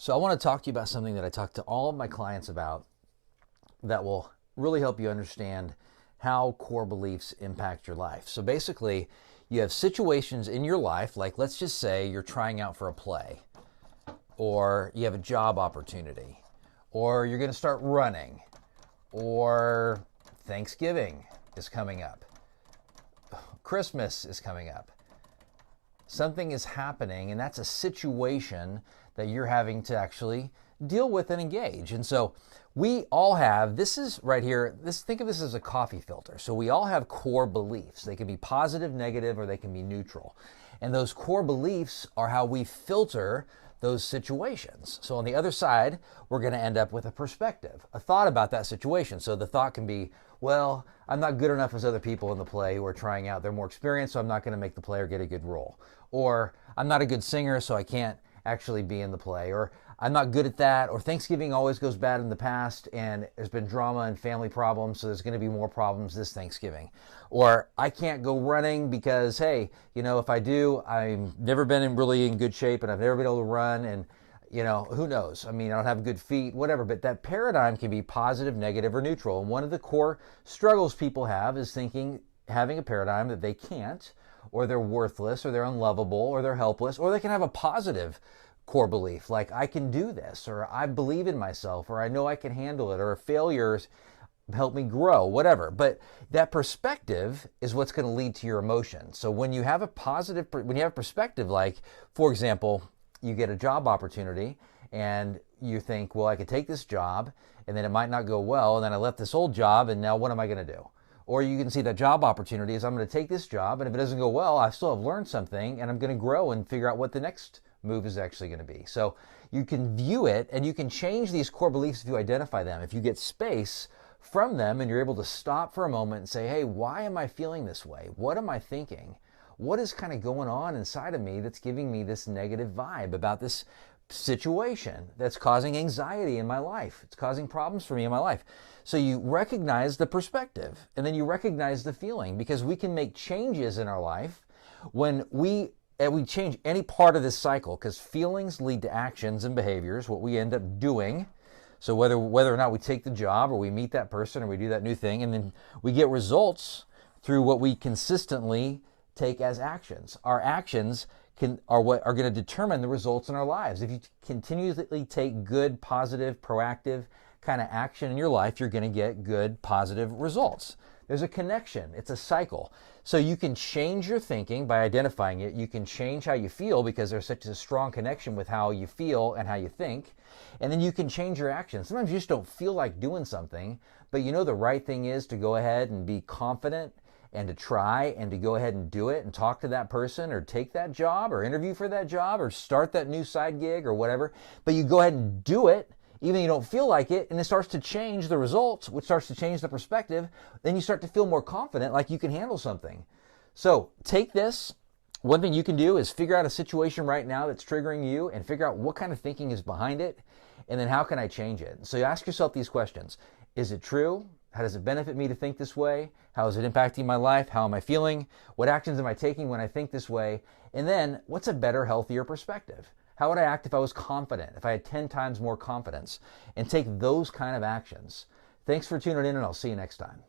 So I want to talk to you about something that I talk to all of my clients about that will really help you understand how core beliefs impact your life. So basically, you have situations in your life, like let's just say you're trying out for a play, or you have a job opportunity, or you're going to start running, or Thanksgiving is coming up, Christmas is coming up. Something is happening, and that's a situation that you're having to actually deal with and engage. And so we all have, this is right here, think of this as a coffee filter. So we all have core beliefs. They can be positive, negative, or they can be neutral. And those core beliefs are how we filter those situations. So on the other side, we're going to end up with a perspective, a thought about that situation. So the thought can be, well, I'm not good enough as other people in the play who are trying out. They're more experienced, so I'm not going to make the play or get a good role. Or I'm not a good singer, so I can't actually be in the play. Or I'm not good at that. Or Thanksgiving always goes bad in the past, and there's been drama and family problems, so there's going to be more problems this Thanksgiving. Or I can't go running because, hey, if I do, I've never been really in good shape, and I've never been able to run, and who knows? I don't have good feet, whatever. But that paradigm can be positive, negative, or neutral. And one of the core struggles people have is having a paradigm that they can't, or they're worthless, or they're unlovable, or they're helpless, or they can have a positive core belief, like I can do this, or I believe in myself, or I know I can handle it, or failures help me grow, whatever. But that perspective is what's going to lead to your emotion. So when you have a perspective, like, for example, you get a job opportunity and you think, well, I could take this job and then it might not go well, and then I left this old job and now what am I going to do? Or you can see that job opportunity is I'm going to take this job, and if it doesn't go well, I still have learned something, and I'm going to grow and figure out what the next move is actually going to be. So you can view it, and you can change these core beliefs if you identify them. If you get space from them and you're able to stop for a moment and say, hey, why am I feeling this way? What am I thinking? What is kind of going on inside of me that's giving me this negative vibe about this situation that's causing anxiety in my life? It's causing problems for me in my life. So you recognize the perspective, and then you recognize the feeling, because we can make changes in our life when we change any part of this cycle, because feelings lead to actions and behaviors, what we end up doing. So whether or not we take the job, or we meet that person, or we do that new thing, and then we get results through what we consistently take as actions. Our actions are what are going to determine the results in our lives. If you continually take good, positive, proactive kind of action in your life, you're going to get good, positive results. There's a connection. It's a cycle. So you can change your thinking by identifying it. You can change how you feel because there's such a strong connection with how you feel and how you think. And then you can change your actions. Sometimes you just don't feel like doing something, but the right thing is to go ahead and be confident and to try and to go ahead and do it and talk to that person, or take that job, or interview for that job, or start that new side gig, or whatever. But you go ahead and do it, even though you don't feel like it, and it starts to change the results, which starts to change the perspective. Then you start to feel more confident, like you can handle something. So take this. One thing you can do is figure out a situation right now that's triggering you, and figure out what kind of thinking is behind it, and then how can I change it? So you ask yourself these questions. Is it true? How does it benefit me to think this way? How is it impacting my life? How am I feeling? What actions am I taking when I think this way? And then, what's a better, healthier perspective? How would I act if I was confident, if I had 10 times more confidence? And take those kind of actions. Thanks for tuning in, and I'll see you next time.